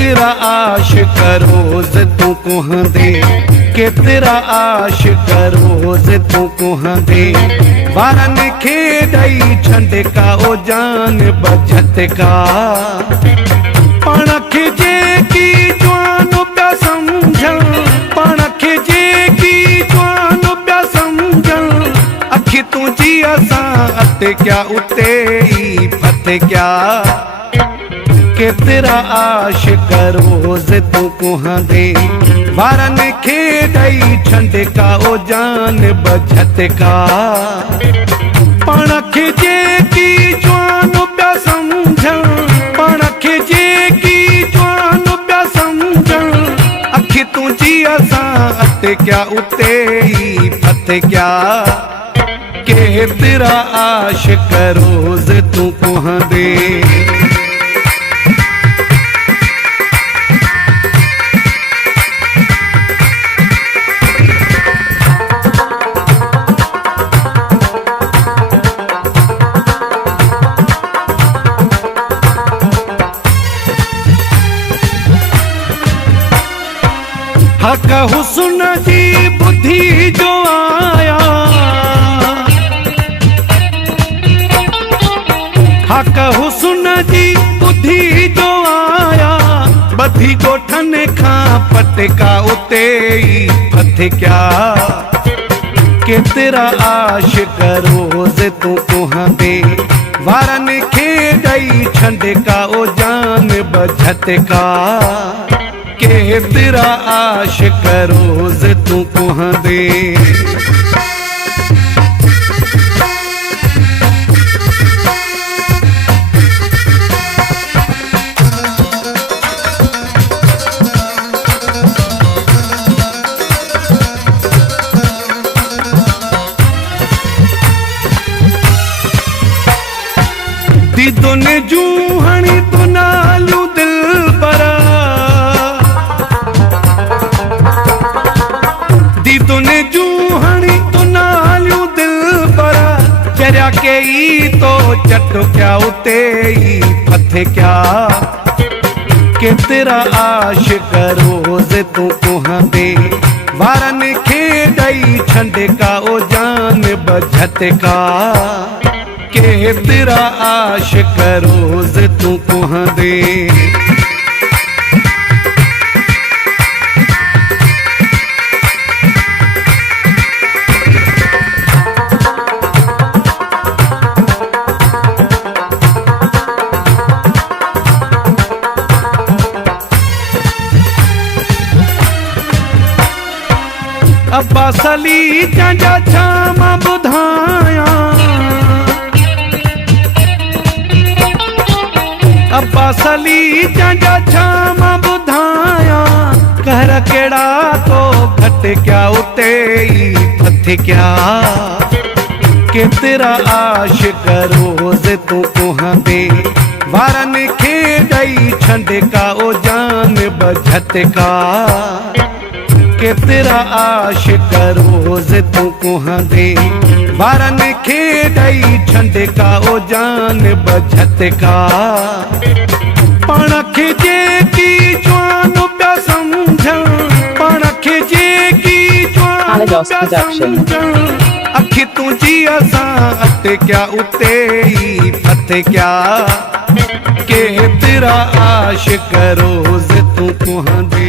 तेरा आशिक रोज तू कुहंदे के तेरा आशिक रोज तू कुहंदे वारन खे ॾई छंड का ओ जान बचत का पणख जेकी जवान पिया समझन पणख जेकी जवान पिया समझन अखि तुझी असां अते क्या उते ई फत क्या के तेरा आशिक रोज तू कुहंदे वारन खे ॾई छंड का ओ जान बचत का पणख जेकी जवान पिया समझन पणख जेकी जवान पिया समझन अखि तुझी असां अते क्या उते ई फत क्या के तेरा आशिक रोज तू कुहंदे हक हुस्न जी बुद्धि जो आया हक हुस्न जी बुद्धि जो आया बधी गोठन खां पटका उते ई फत क्या के तेरा आशिक रोज तू कुहंदे वारन खे ॾई छंड का ओ जान बचत का के तेरा आशिक रोज तू कुहंदे दीदो ने जूहणी तो नालू दिल बरा दीदो ने जूहणी तो नालू दिल बरा चरिया के ई तो चट क्या उते ई फत क्या के तेरा आशिक रोज तू कुहंदे वारन खे ॾई छंड का ओ जान बचत का के तेरा आशिक रोज तू कुहंदे अब्बास अली जा छा ॿुधाया अब्बास अली जा छा ॿुधाया कहर केड़ा तो घट क्या उते ई फत क्या के तेरा आशिक रोज तू कुहंदे वारन खे ॾई छंड का ओ जान बचत का के तेरा आशिक रोज तू कुहंदे वारन खे ॾई छंड का ओ जान बचत का पणख जेकी जवान पिया समझन पणख जेकी जवान पिया समझन अखि तुझी असां अते क्या उते ई फत क्या के तेरा आशिक रोज तू कुहंदे।